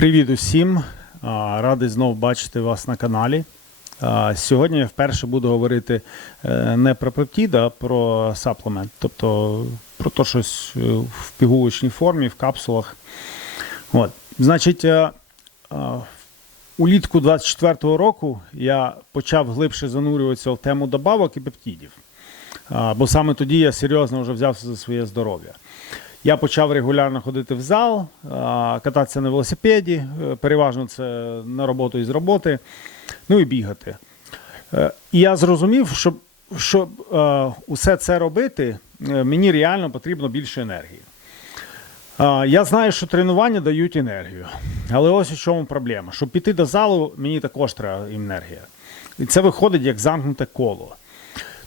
Привіт усім! Радий знов бачити вас на каналі. Сьогодні я вперше буду говорити е, не про пептид, а про саплемент, тобто про те, щось е, в пігулочній формі, в капсулах. От. Значить, е, улітку 24-го року я почав глибше занурюватися в тему добавок і пептидів. А, Бо саме тоді я серйозно вже взявся за своє здоров'я. Я почав регулярно ходити в зал, кататися на велосипеді, е, переважно це на роботу і з роботи, ну і бігати. Е, І я зрозумів, що щоб е, усе це робити, мені реально потрібно більше енергії. Я знаю, що тренування дають енергію, але ось у чому проблема. Щоб піти до залу, мені також треба енергія. І це виходить як замкнуте коло.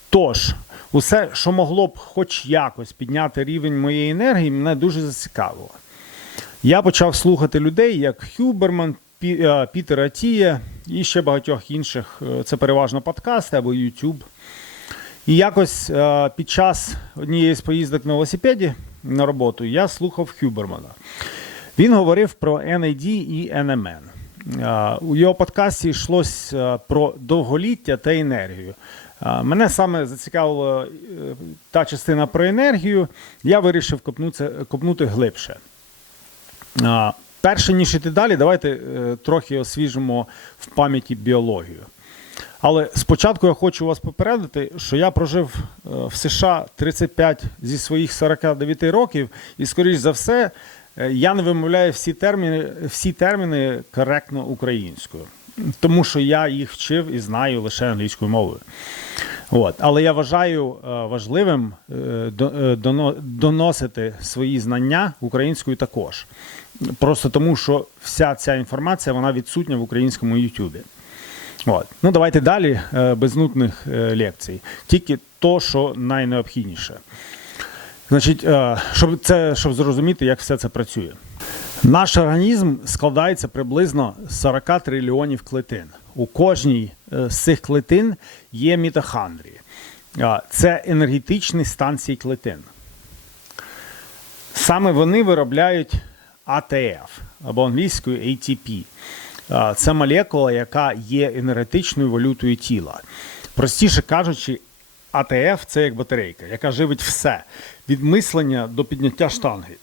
Тож, усе, що могло б хоч якось підняти рівень моєї енергії, мене дуже зацікавило. Я почав слухати людей, як Хюберман, е, Пітер Атія і ще багатьох інших. Е, Це переважно подкасти або YouTube. І якось е, під час однієї з поїздок на велосипеді на роботу я слухав Хюбермана. Він говорив про NAD і NMN. У його подкасті йшлось про довголіття та енергію. Мене саме зацікавила е, та частина про енергію. Я вирішив копнути, копнути глибше. Перше, ніж іти далі, давайте е, трохи освіжимо в пам'яті біологію. Але спочатку я хочу вас попередити, що я прожив е, в США 35 зі своїх 49 років, і, скоріш за все, я не вимовляю всі терміни, всі терміни коректно українською, тому що я їх вчив і знаю лише англійською мовою. От. Але я вважаю е, важливим е, е, доно- доносити свої знання українською також. Просто тому, що вся ця інформація вона відсутня в українському Ютубі. От. Ну, давайте далі, без нудних е, лекцій. Тільки то, що найнеобхідніше. Значить, щоб, це, щоб зрозуміти, як все це працює. Наш організм складається приблизно з 40 трильйонів клетин. У кожній е, з цих клетин є мітохондрії. А, Це енергетичні станції клетин. Саме вони виробляють АТФ або англійською ATP. Це молекула, яка є енергетичною валютою тіла. Простіше кажучи, АТФ це як батарейка, яка живить все від мислення до підняття штанги.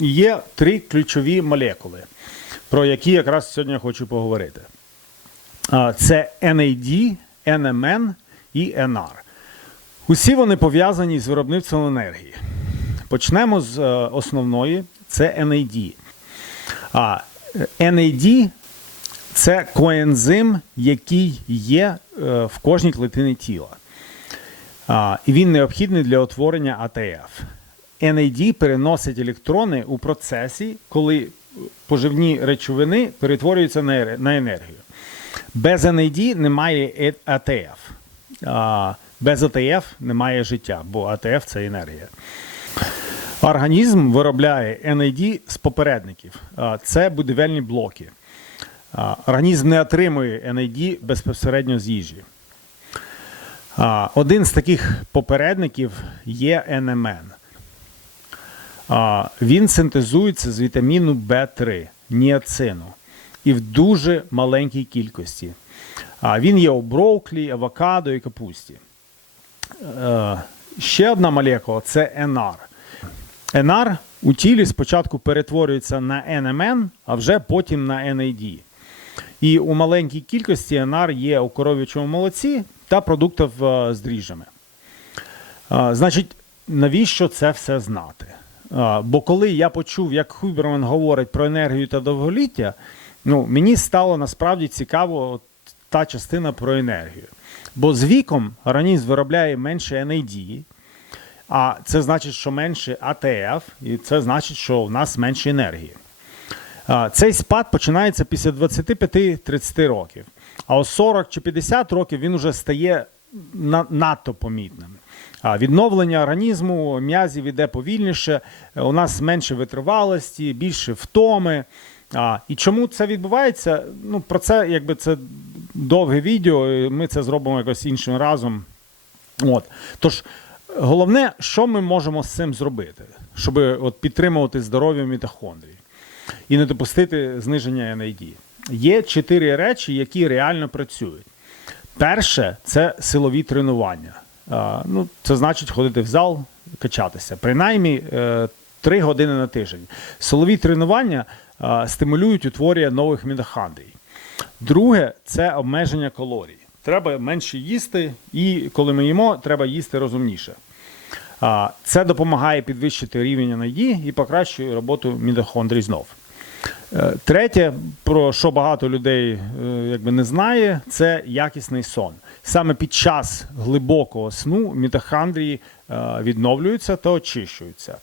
Є три ключові молекули, про які якраз сьогодні хочу поговорити. Це NAD, NMN і NR. Усі вони пов'язані з виробництвом енергії. Почнемо з е, основної це NAD. А NAD це коензим, який є е, в кожній клетині тіла. І він необхідний для утворення АТФ. NAD переносить електрони у процесі, коли поживні речовини перетворюються на енергію. Без NAD немає е- АТФ. Без АТФ немає життя, бо АТФ це енергія. Організм виробляє NAD з попередників. Це будівельні блоки. Організм не отримує NAD безпосередньо з їжі. Один з таких попередників є NMN. Він синтезується з вітаміну В3, ніацину, і в дуже маленькій кількості. Він є у брокколі, авокадо і капусті. Е, Ще одна молекула це NR. NR у тілі спочатку перетворюється на NMN, а вже потім на NAD. І у маленькій кількості NR є у коров'ячому молоці та продуктах е, з дріжджами. Значить, навіщо це все знати? Бо коли я почув, як Хуберман говорить про енергію та довголіття, ну, мені стало насправді цікаво та частина про енергію. Бо з віком організм виробляє менше NAD, а це значить, що менше АТФ, і це значить, що в нас менше енергії. Цей спад починається після 25-30 років. А о 40 чи 50 років він вже стає на- надто помітним. Відновлення організму, м'язів іде повільніше, е, у нас менше витривалості, більше втоми. А, І чому це відбувається? Ну, про це якби це довге відео, ми це зробимо якось іншим разом. От. Тож, головне, що ми можемо з цим зробити, щоб от, підтримувати здоров'я мітохондрій. і не допустити зниження NAD. Є чотири речі, які реально працюють. Перше це силові тренування. Ну, це значить ходити в зал, качатися. Принаймні е, три години на тиждень. Силові тренування стимулюють утворення нових мітохондрій. Друге це обмеження калорій. Треба менше їсти, і коли ми їмо, треба їсти розумніше. Це допомагає підвищити рівень NAD і покращує роботу мітохондрій знов. Е, Третє, про що багато людей е, якби не знає, це якісний сон. Саме під час глибокого сну мітохондрії е, відновлюються та очищуються.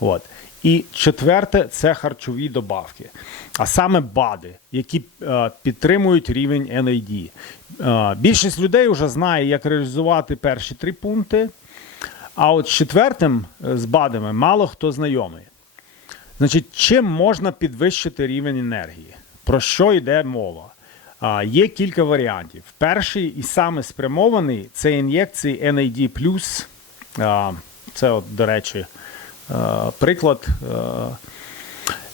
От. І четверте це харчові добавки, а саме БАДи, які е, підтримують рівень NAD. Е, більшість людей вже знає, як реалізувати перші три пункти. А от четвертим з БАДами мало хто знайомий. Значить, чим можна підвищити рівень енергії? Про що йде мова? Є кілька варіантів. Перший і саме спрямований це ін'єкції NAD+. Це, от, до речі, а, приклад. А,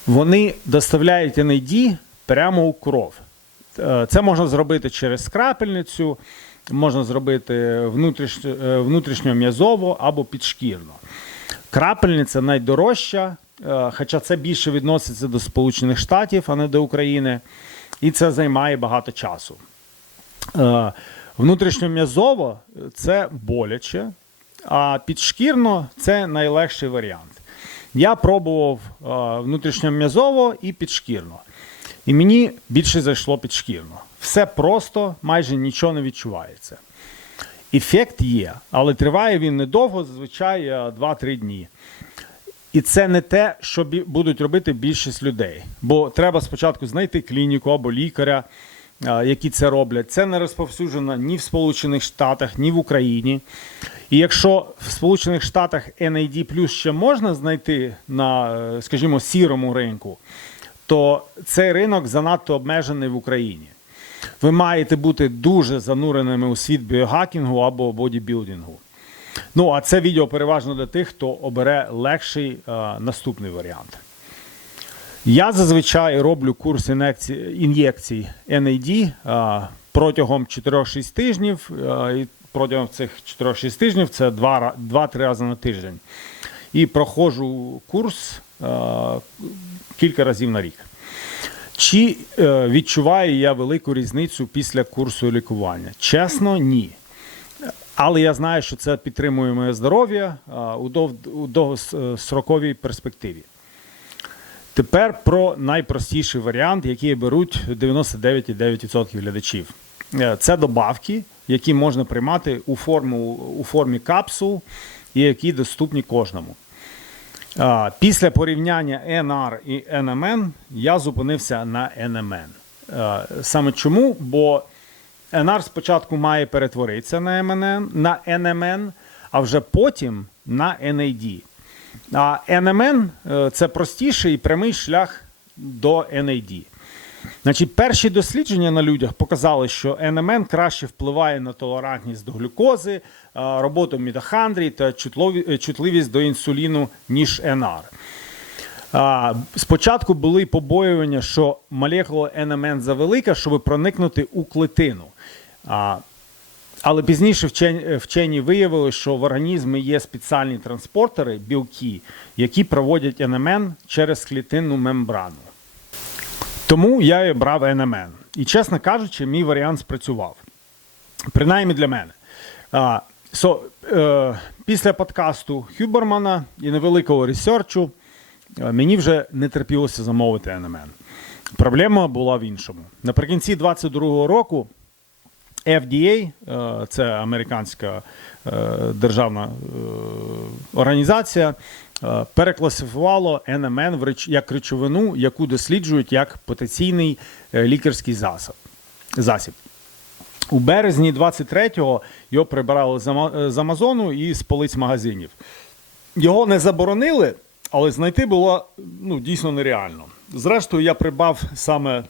вони доставляють NAD прямо у кров. Е, Це можна зробити через крапельницю, можна зробити внутріш, е, внутрішньом'язово або підшкірно. Крапельниця найдорожча, е, хоча це більше відноситься до Сполучених Штатів, а не до України. І це займає багато часу. Е, Внутрішньом'язово це боляче, а підшкірно це найлегший варіант. Я пробував е, внутрішньом'язово і підшкірно. І мені більше зайшло підшкірно. Все просто, майже нічого не відчувається. Ефект є, але триває він недовго, зазвичай е, 2-3 дні. І це не те, що будуть робити більшість людей. Бо треба спочатку знайти клініку або лікаря, які це роблять. Це не розповсюджено ні в Сполучених Штатах, ні в Україні. І якщо в Сполучених Штатах NAD ще можна знайти на, е, скажімо, сірому ринку, то цей ринок занадто обмежений в Україні. Ви маєте бути дуже зануреними у світ біогакінгу або бодібілдингу. Ну, а це відео переважно для тих, хто обере легший е, наступний варіант. Я зазвичай роблю курс ін'єкцій, NAD е, протягом 4-6 тижнів. Е, і протягом цих 4-6 тижнів це 2-3 рази на тиждень. І проходжу курс е, кілька разів на рік. Чи е, відчуваю я велику різницю після курсу лікування? Чесно, ні. Але я знаю, що це підтримує моє здоров'я у довгостроковій перспективі. Тепер про найпростіший варіант, який беруть 99,9% глядачів. Е, Це добавки, які можна приймати у, форму, у формі капсул і які доступні кожному. Після порівняння NR і NMN я зупинився на NMN. Е, Саме чому? Бо NR спочатку має перетворитися на MNN, на NMN, а вже потім на NAD. А NMN е, це простіший і прямий шлях до NAD. Значить, перші дослідження на людях показали, що NMN краще впливає на толерантність до глюкози, е, роботу мітохондрій та е, чутливість до інсуліну, ніж NR. А, Спочатку були побоювання, що молекула NMN завелика, щоб проникнути у клетину. А, але пізніше вчені, вчені виявили, що в організмі є спеціальні транспортери, білки, які проводять НМН через клітинну мембрану. Тому я і брав НМН. І, чесно кажучи, мій варіант спрацював. Принаймні для мене. А, so, е, після подкасту Хюбермана і невеликого ресерчу мені вже не терпілося замовити НМН. Проблема була в іншому. Наприкінці 2022 року FDA, е, це американська е, державна е, організація, е, перекласифувало НМН як речовину, яку досліджують як потенційний е, лікарський засіб. У березні 23-го його е, з Амазону і з полиць магазинів. Його не заборонили, але знайти було ну, дійсно нереально. Зрештою, я придбав саме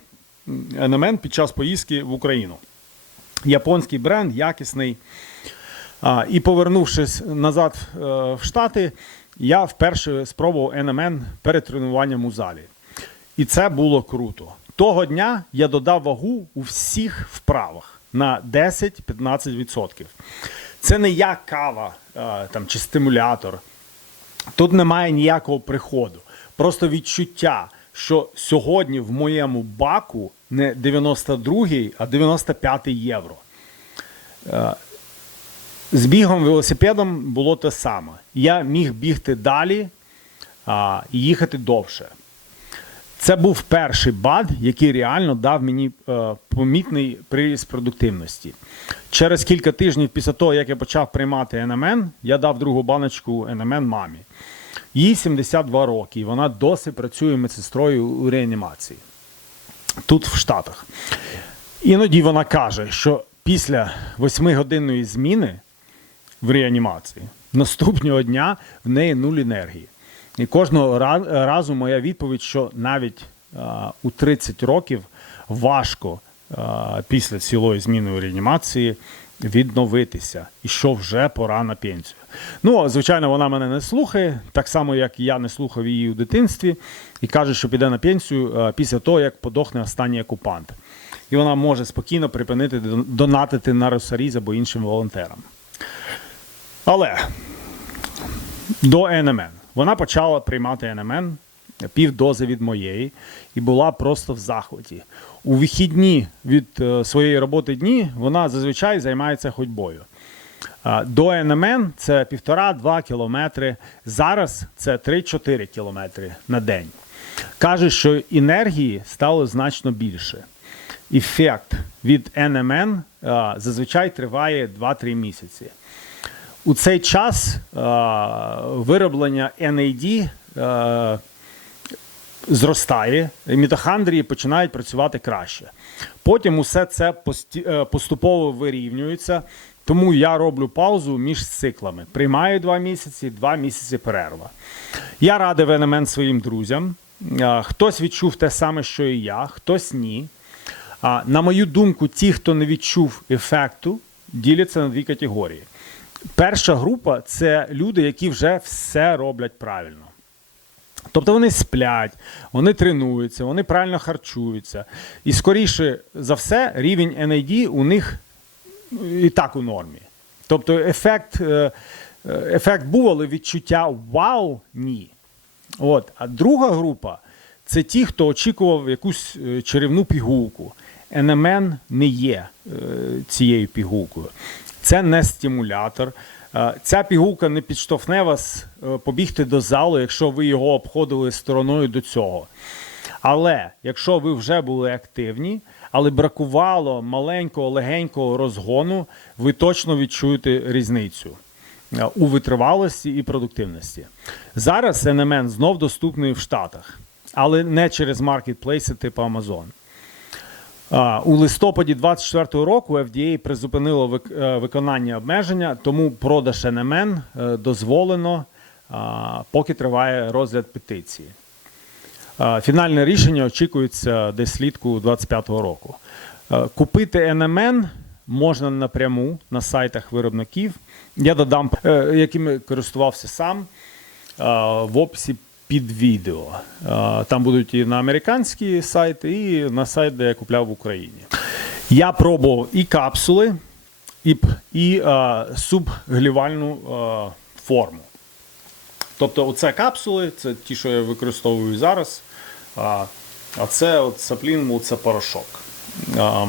НМН під час поїздки в Україну. Японський бренд, якісний. А, і повернувшись назад е, в Штати, я вперше спробував НМН перед тренуванням у залі. І це було круто. Того дня я додав вагу у всіх вправах на 10-15%. Це не як кава е, там, чи стимулятор. Тут немає ніякого приходу. Просто відчуття, що сьогодні в моєму баку не 92-й, а 95 євро. Е, З бігом велосипедом було те саме. Я міг бігти далі і їхати довше. Це був перший бад, який реально дав мені е, помітний приріст продуктивності. Через кілька тижнів після того, як я почав приймати НМН, я дав другу баночку НМН мамі. Їй 72 роки, і вона досі працює медсестрою у реанімації тут в Штатах. Іноді вона каже, що після восьмигодинної зміни в реанімації наступного дня в неї нуль енергії. І кожного разу моя відповідь, що навіть а, у 30 років важко а, після цілої зміни реанімації відновитися, і що вже пора на пенсію. Ну, звичайно, вона мене не слухає, так само, як я не слухав її у дитинстві, і каже, що піде на пенсію а, після того, як подохне останній окупант. І вона може спокійно припинити донатити на Росаріз або іншим волонтерам. Але до НМН. Вона почала приймати НМН півдози від моєї і була просто в захваті. У вихідні від е, своєї роботи дні вона зазвичай займається ходьбою. До НМН це 1,5-2 кілометри. Зараз це 3-4 кілометри на день. Каже, що енергії стало значно більше. Ефект від НМН зазвичай триває 2-3 місяці. У цей час е, вироблення NAD е, зростає, і мітохондрії починають працювати краще. Потім усе це е, поступово вирівнюється, тому я роблю паузу між циклами. Приймаю два місяці, два місяці перерва. Я радив НМН своїм друзям. Хтось відчув те саме, що і я, хтось ні. На мою думку, ті, хто не відчув ефекту, діляться на дві категорії. Перша група це люди, які вже все роблять правильно. Тобто вони сплять, вони тренуються, вони правильно харчуються. І скоріше за все, рівень NAD у них і так у нормі. Тобто ефект, е, е, ефект був, але відчуття вау ні. От. А друга група це ті, хто очікував якусь е, чарівну пігулку. НМН не є цією пігулкою. Це не стимулятор. Е, Ця пігулка не підштовхне вас е, побігти до залу, якщо ви його обходили стороною до цього. Але якщо ви вже були активні, але бракувало маленького легенького розгону, ви точно відчуєте різницю е, у витривалості і продуктивності. Зараз NMN знов доступний в Штатах, але не через маркетплейси типу Amazon. У листопаді 2024 року FDA призупинило е, виконання обмеження, тому продаж НМН е, дозволено, поки триває розгляд петиції. Фінальне рішення очікується десь влітку 2025 року. Е, Купити НМН можна напряму на сайтах виробників. Я додам, якими користувався сам в описі під відео. Там будуть і на американські сайти, і на сайт, де я купляв в Україні. Я пробував і капсули, і, і е, субглівальну е, форму. Тобто, оце капсули, це ті, що я використовую зараз. А, а це от саплін, це порошок. А,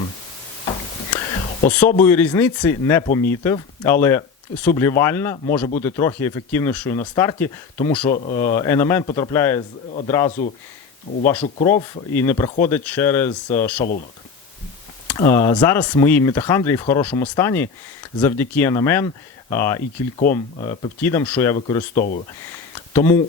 особої різниці не помітив, але сублівальна може бути трохи ефективнішою на старті, тому що е, НМН потрапляє одразу у вашу кров і не проходить через е, шаволнок. Е, Зараз мої мітохондрії в хорошому стані завдяки НМН е, і кільком е, пептидам, що я використовую. Тому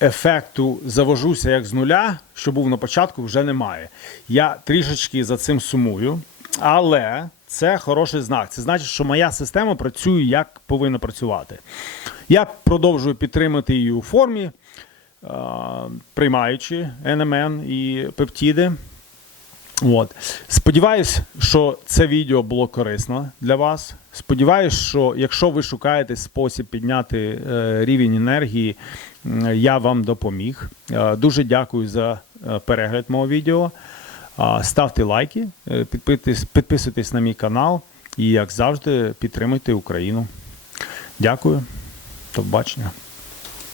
ефекту завожуся як з нуля, що був на початку, вже немає. Я трішечки за цим сумую, але це хороший знак. Це значить, що моя система працює як повинна працювати. Я продовжую підтримати її у формі, е, приймаючи НМН і пептиди. От. Сподіваюсь, що це відео було корисно для вас. Сподіваюсь, що якщо ви шукаєте спосіб підняти е, рівень енергії, я вам допоміг. Е, дуже дякую за перегляд мого відео. Ставте лайки, е, підписуйтесь на мій канал і, як завжди, підтримуйте Україну. Дякую. До побачення.